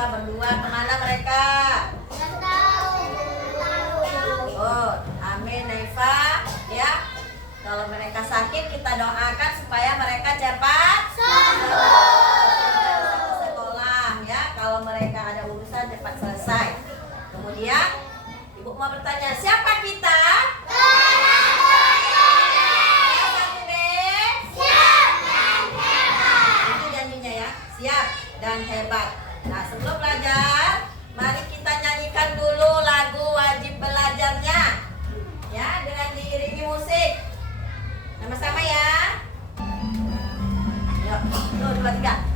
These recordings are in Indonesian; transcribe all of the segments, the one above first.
Naifa berdua kemana mereka? Oh, amin Naifa ya. Kalau mereka sakit kita doakan supaya mereka cepat sembuh ke sekolah ya. Kalau mereka ada urusan cepat selesai. Kemudian ibu mau bertanya, siapa kita? Itu janjinya ya, siap dan hebat. Nah, sebelum belajar, mari kita nyanyikan dulu lagu wajib belajarnya ya, dengan diiringi musik. Sama-sama ya. Yuk, 1, 2, 3.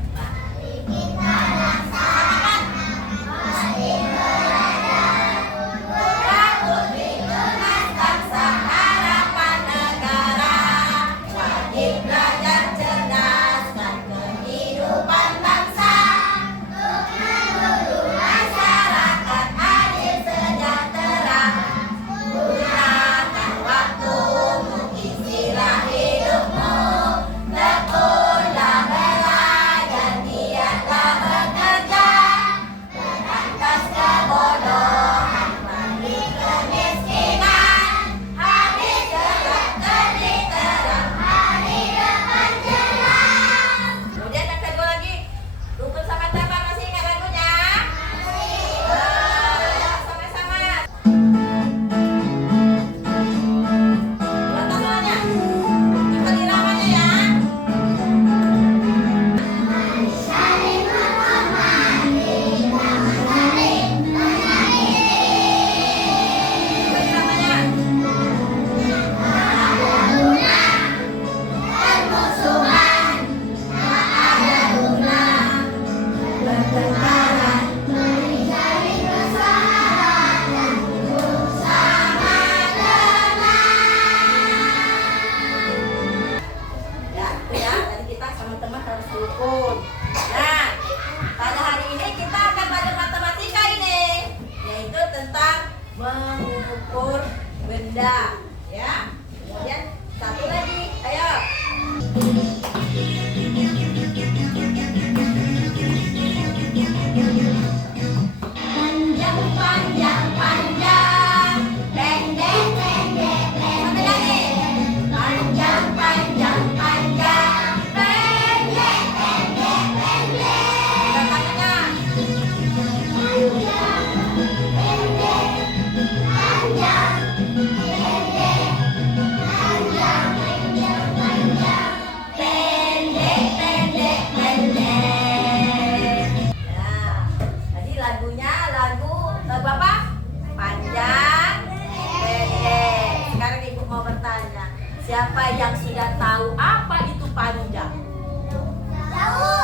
Nah, pada hari ini kita akan belajar matematika ini, yaitu tentang mengukur benda, ya. Kemudian satu lagi, ayo. Panjang, panjang, panjang, pendek, pendek, pendek. Panjang, panjang, panjang. Siapa yang sudah tahu apa itu panjang? Tahu.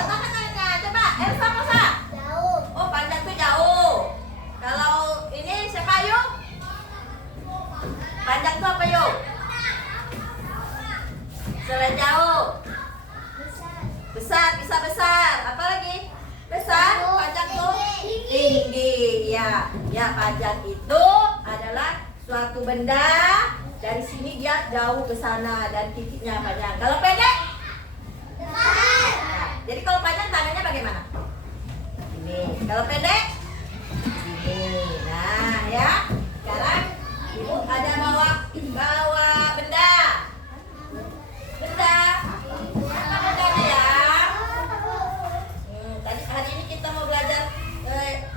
Katakan nanya. Coba, Elsa Mosa. Jauh. Oh, panjang itu jauh. Kalau ini siapa yuk? Panjang itu apa yuk? Selain jauh. Besar, bisa besar. Apa lagi? Besar. Panjang itu tinggi. Ya, ya panjang itu adalah suatu benda. Dari sini dia jauh ke sana dan titiknya panjang. Kalau pendek? Nah, jadi kalau panjang tangannya bagaimana? Ini. Kalau pendek? Ini. Nah, ya. Sekarang ibu ada bawa benda. Benda. Apa bendanya ya? Tadi hari ini kita mau belajar.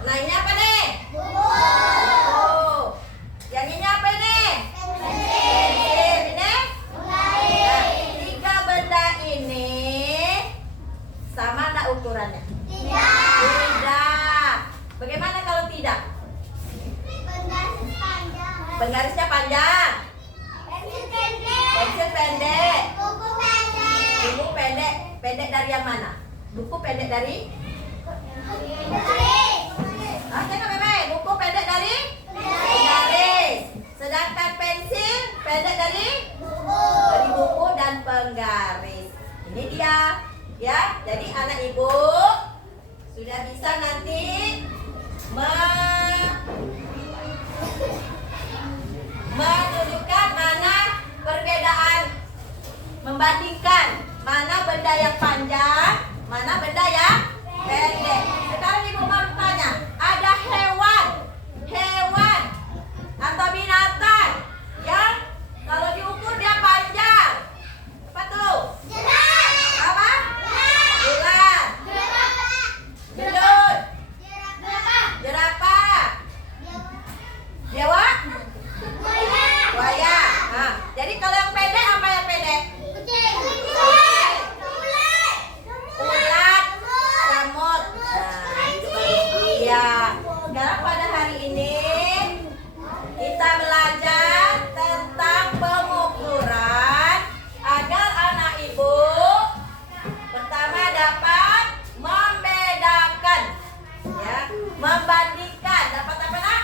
Lainnya apa nih? Oh. Yang ini apa ini? Sama enggak ukurannya? Tidak. Bagaimana kalau tidak? Penggarisnya panjang. Pensil pendek. Buku pendek. Pendek dari yang mana? Buku pendek dari? Buku pendek dari? Penggaris. Sedangkan pensil pendek dari? Dari buku dan penggaris. Ini dia. Ya, jadi anak ibu sudah bisa nanti menunjukkan mana perbedaan, membandingkan mana benda yang panjang, mana benda yang Sekarang pada hari ini kita belajar tentang pengukuran agar anak ibu pertama dapat membedakan, ya, membandingkan. Dapat apa nak?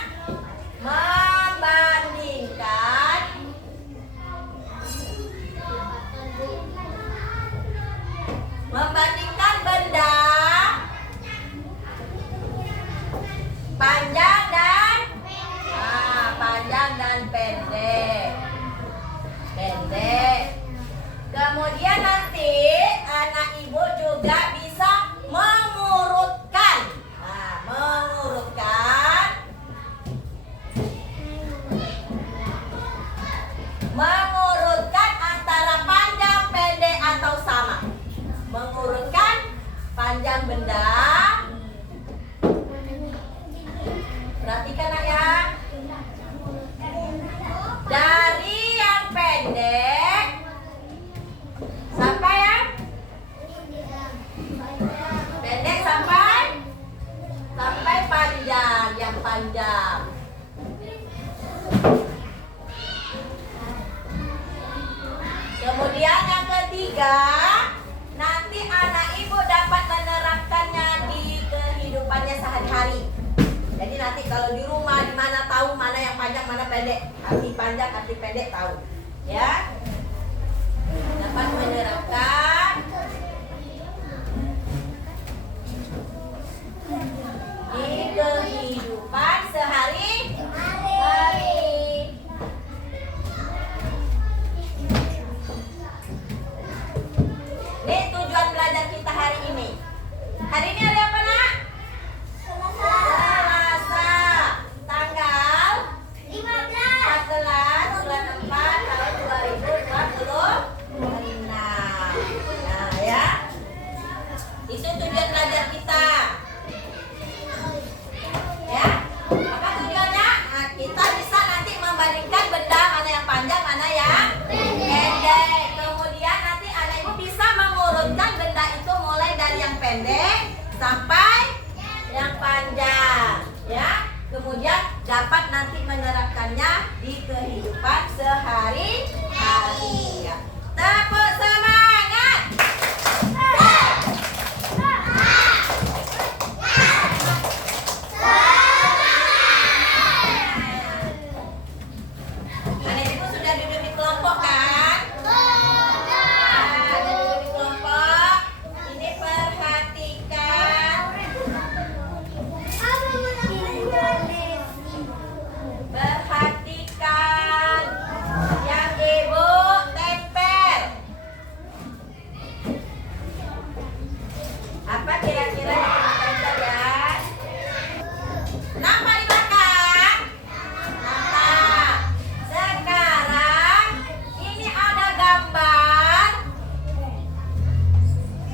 Membandingkan benda panjang dan pendek. Kemudian nanti anak ibu juga bisa mengurutkan. Mengurutkan antara panjang, pendek atau sama. Mengurutkan panjang benda. Perhatikan nak ya. Dari yang pendek sampai yang pendek sampai panjang, yang panjang. Kemudian yang ketiga, nanti anak ibu dapat menerapkannya di kehidupannya sehari-hari. Jadi nanti kalau di rumah di mana tahu mana yang panjang mana pendek, arti panjang arti pendek tahu, ya. Dapat menerapkan di kehidupan sehari-hari. Ini tujuan belajar kita hari ini. Hari ini ada apa nak? Selasa, tanggal 14 bulan 4 tahun 2026. Nah ya, itu tujuan belajar kita. Ya, apa tujuannya? Nah, kita bisa nanti membandingkan benda mana yang panjang, mana yang pendek. Kemudian nanti anak ibu bisa mengurutkan benda itu mulai dari yang pendek sampai yang panjang, ya. Kemudian dapat nanti menerapkannya di kehidupan sehari-hari. Ya. Tepuk semangat. Anak ibu sudah duduk di kelompok kan? Sudah duduk di kelompok. Ini perhatikan. Perhatikan yang ibu tempel. Apa kira-kira yang ibu tempel ya? Nampak di belakang? Nampak. Sekarang ini ada gambar.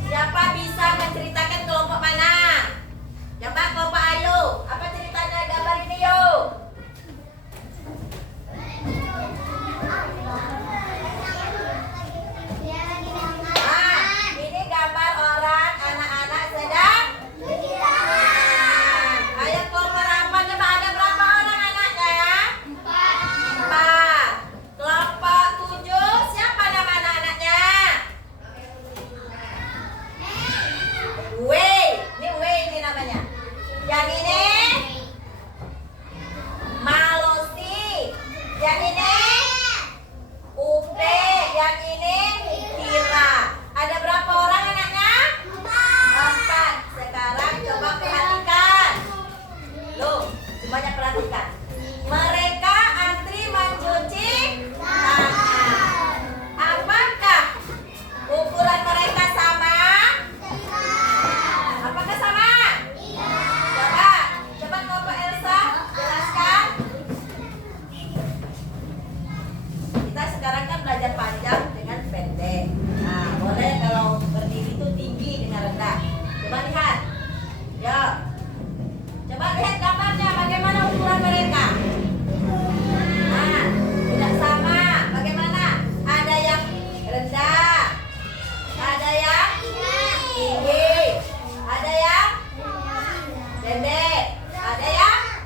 Siapa bisa menceritakan kelompok mana? Coba kelompok Ayu. Apa ceritanya gambar ini yuk? Ini gambar orang anak-anak sedang berjalan. Ayo kelompok 8 coba ada berapa orang anaknya? 4. Kelompok 7 siapa nama anak-anaknya? Wei ini namanya. Yang ini Malosi. Yang ini Upe. Yang ini Kira. Ada berapa orang anaknya? 4. Sekarang coba perhatikan. Loh, semuanya perhatikan. Mereka antri mencuci tangan. Apakah ukuran mereka sama? Apakah sama? Coba kelompok Elsa jelaskan. Kita sekarang kan belajar panjang dengan pendek. Nah, boleh kalau berdiri itu tinggi dengan rendah. Coba lihat. Ya. Coba lihat gambarnya bagaimana ukuran mereka. Nah, tidak sama. Bagaimana? Ada yang rendah. Ada yang tinggi. Ada yang pendek. Ada yang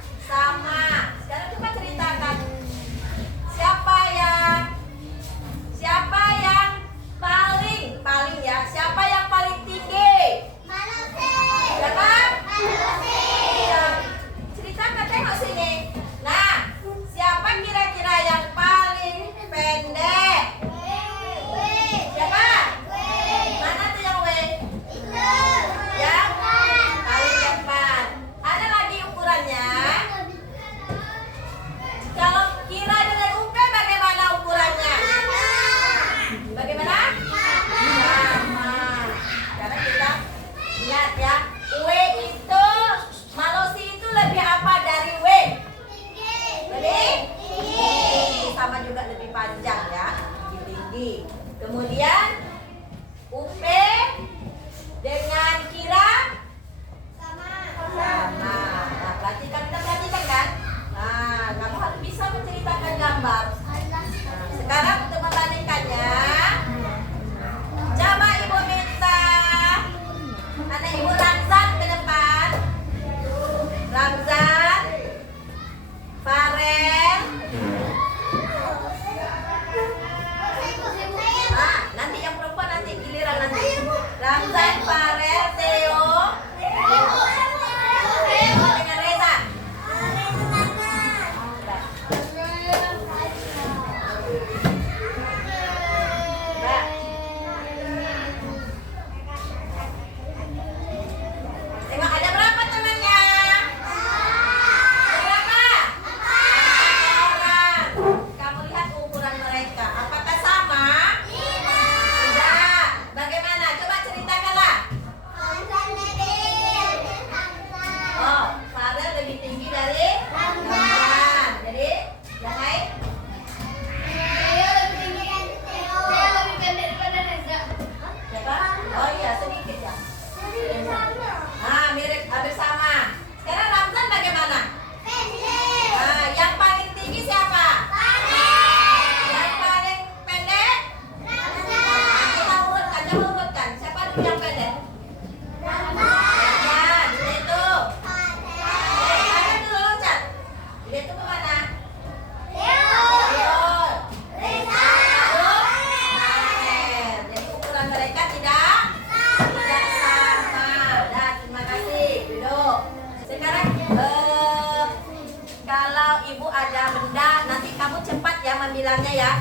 bilangnya ya.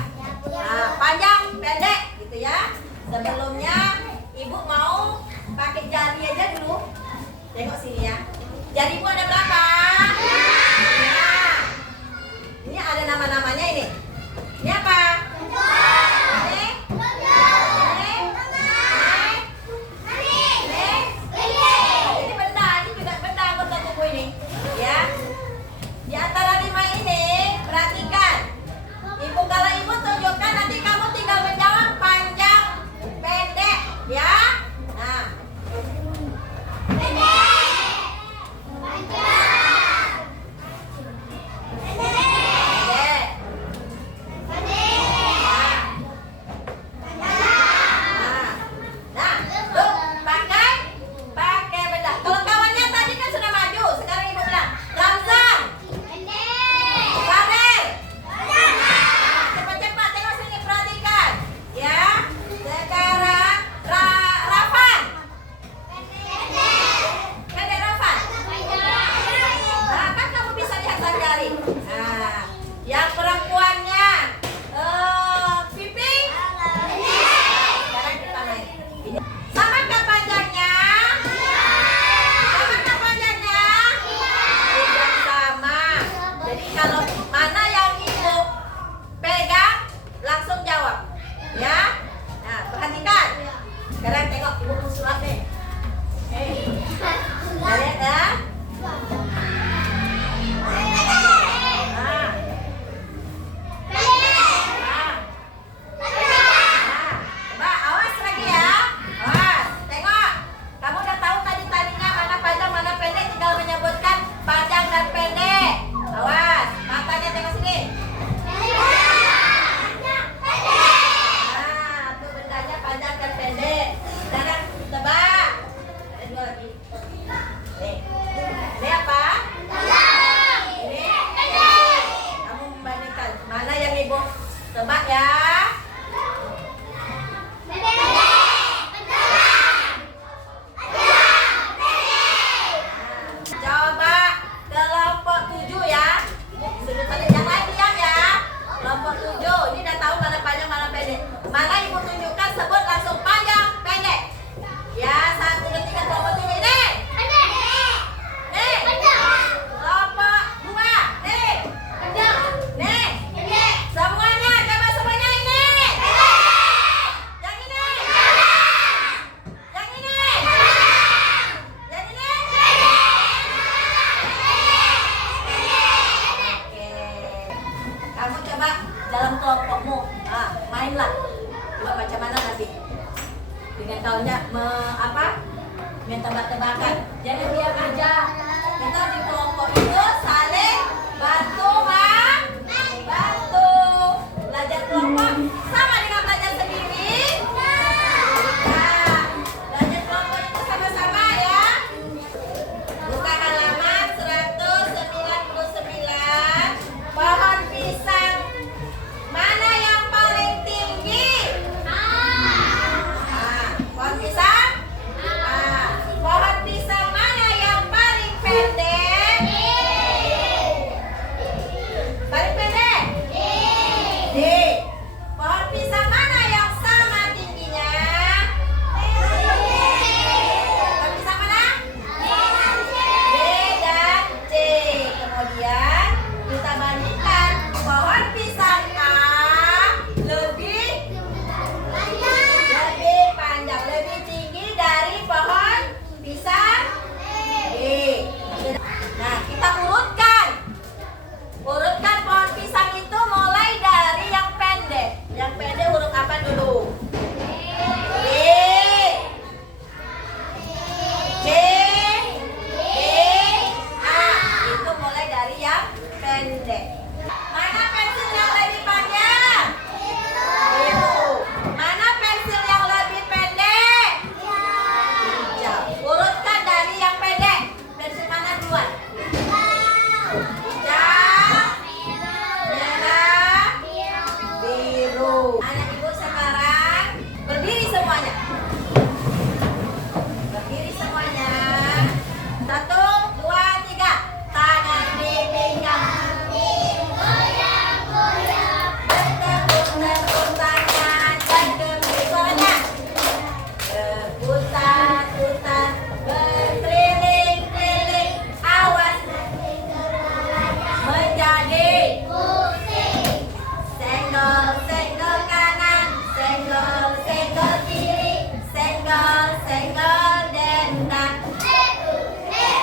Nah, panjang, pendek gitu ya. Sebelumnya ibu mau pakai jari aja dulu. Tengok sini ya. Jarimu ada berapa? Nah, ini ada nama-namanya ini. Ini apa? Ini? Ini benda, ini juga benda anggota tubuh ini. Ya. Di antara 5 ini, perhatikan. Ibu kalau ibu tunjukkan, nanti kamu tinggal menjawab panjang, pendek, ya. Nah. Pendek. Yang perempuannya pipi. Sekarang kita main. Samakah panjangnya? Samakah panjangnya? Tidak sama. Jadi kalau mana yang ibu pegang, langsung jawab. Ya. Nah, perhatikan. Sekarang tengok ibu surat nih. Lihat ya. Tebak ya. Coba kelompok 7 ya. Sudah pada yang lain diam ya. Kelompok 7 ini udah tahu mana panjang mana pendek. Mana ibu tunjukkan, sebut langsung panjang pendek. Ya, 1, 2, 3 kelompok 7 ini. Nih. Kelompok 2 nih. Nih. Semuanya, coba semuanya ini.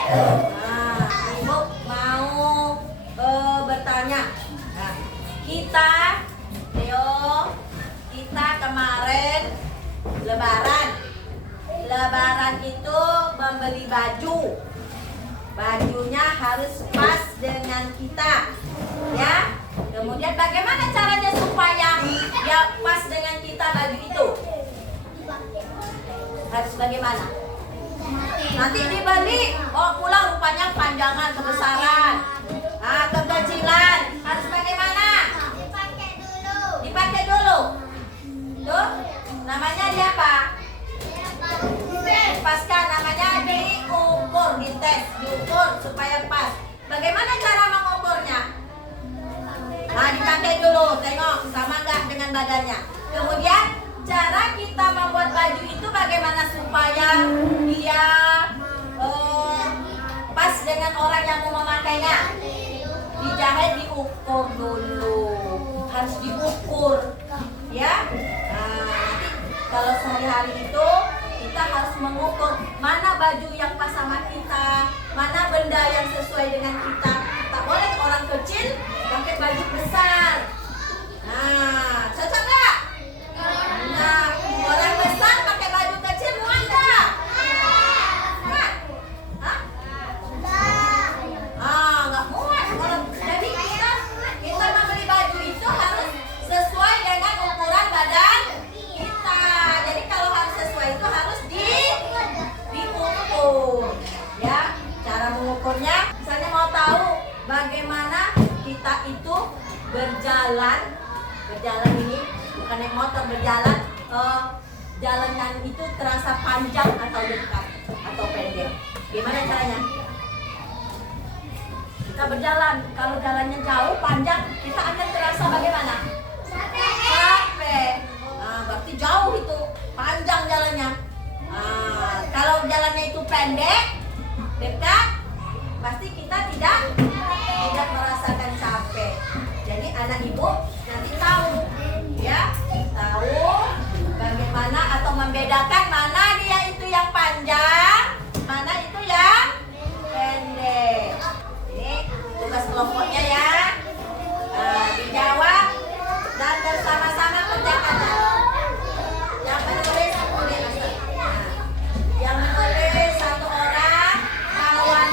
Nah, Ibu mau bertanya. Nah, kita, Theo, kita kemarin Lebaran. Lebaran itu membeli baju. Bajunya harus pas dengan kita, ya. Kemudian bagaimana caranya supaya ya pas dengan kita baju itu? Harus bagaimana? Nanti dibeli, oh pulang rupanya panjangan, kebesaran, kekecilan. Harus bagaimana? Dipakai dulu. Tuh, namanya dia apa? Dipaskan, namanya diukur, dites, diukur supaya pas. Bagaimana cara mengukurnya? Nah, dipakai dulu, tengok sama nggak dengan badannya. Kemudian cara kita membuat baju itu bagaimana supaya dia pas dengan orang yang mau memakainya. Dijahit, diukur dulu, harus diukur, ya. Nah, nanti kalau sehari-hari itu kita harus mengukur mana baju yang pas sama kita, mana benda yang sesuai dengan kita. Tak boleh orang kecil pakai baju besar. Nah, cocok nggak? Nah, orang besar pakai baju kecil muat nggak? Muat? Hah? Nggak muat. Jadi kita membeli baju itu harus sesuai dengan ukuran badan kita. Jadi kalau harus sesuai itu harus diukur. Ya, cara mengukurnya. Misalnya mau tahu bagaimana kita itu berjalan ini bukan naik motor, berjalan, jalanan itu terasa panjang atau dekat atau pendek. Gimana caranya? Kita berjalan, kalau jalannya jauh panjang kita akan terasa bagaimana? Capek. Nah, berarti jauh itu, panjang jalannya. Nah, kalau jalannya itu pendek, dekat, pasti kita tidak merasakan capek. Jadi anak ibu nanti tahu, ya, tahu bagaimana atau membedakan mana dia itu yang panjang, mana itu yang pendek. Ini tugas kelompoknya ya. Dijawab dan bersama-sama kerjakannya. Yang menulis, yang menulis satu orang, kawan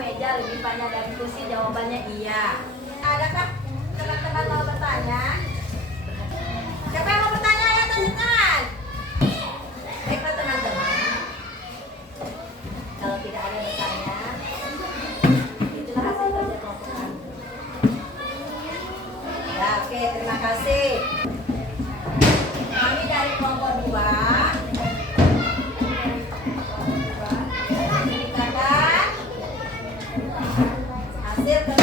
meja lebih panjang dari kursi? Jawabannya iya. Adakah teman-teman mau bertanya? Siapa yang mau bertanya? Ya, tanda tangan. Baiklah teman-teman. Kalau tidak ada yang bertanya, itulah hasil kerja kelompok kami. Ya, oke, terima kasih. Kami dari kelompok 2 ceritakan hasil kerja